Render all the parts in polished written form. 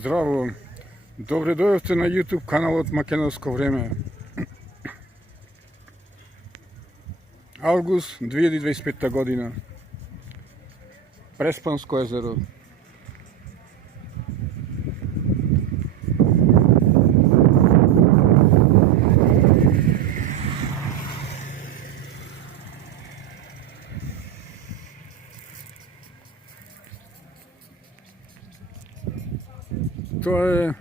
Здраво! Добре дојавте на YouTube каналот Македонско време. Август 2025 година. Преспанско езеро. Тоа е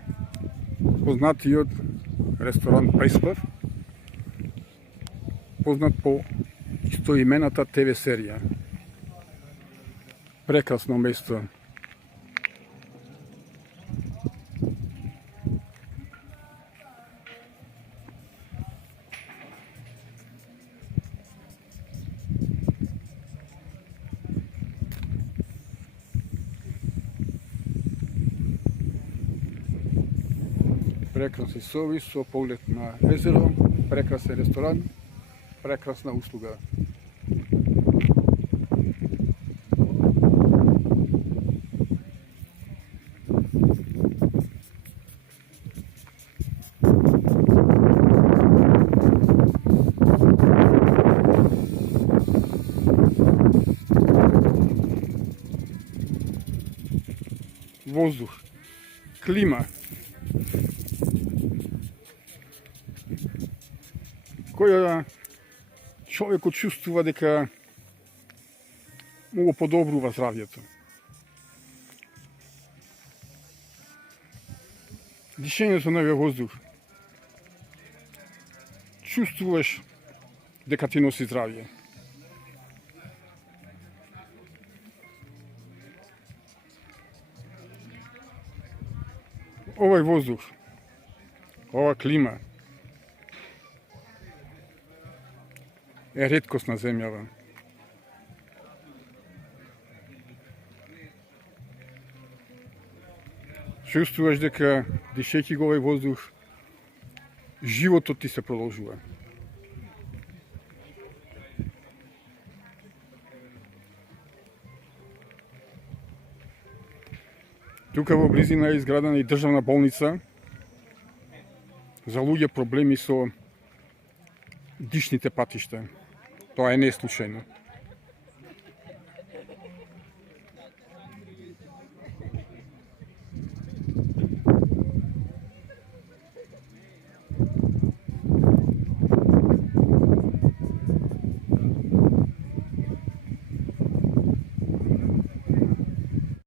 познатиот ресторан Преспав, познат по истоимената ТВ серија. Прекрасно место. Прекрасен сервис со поглед на езеро, прекрасен ресторан, прекрасна услуга. Воздух, клима, која човекот чувствува дека му го подобрува здравјето. Дишењето на овој воздух, чувствуваш дека ти носи здравје. Овој воздух, ова клима е реткост на земјава. Чувствуваш дека дишејќи го овој воздух, животот ти се продолжува. Тука во близина е изградена и државна болница за луѓе проблеми со дишните патишта. Тоа е не случајно.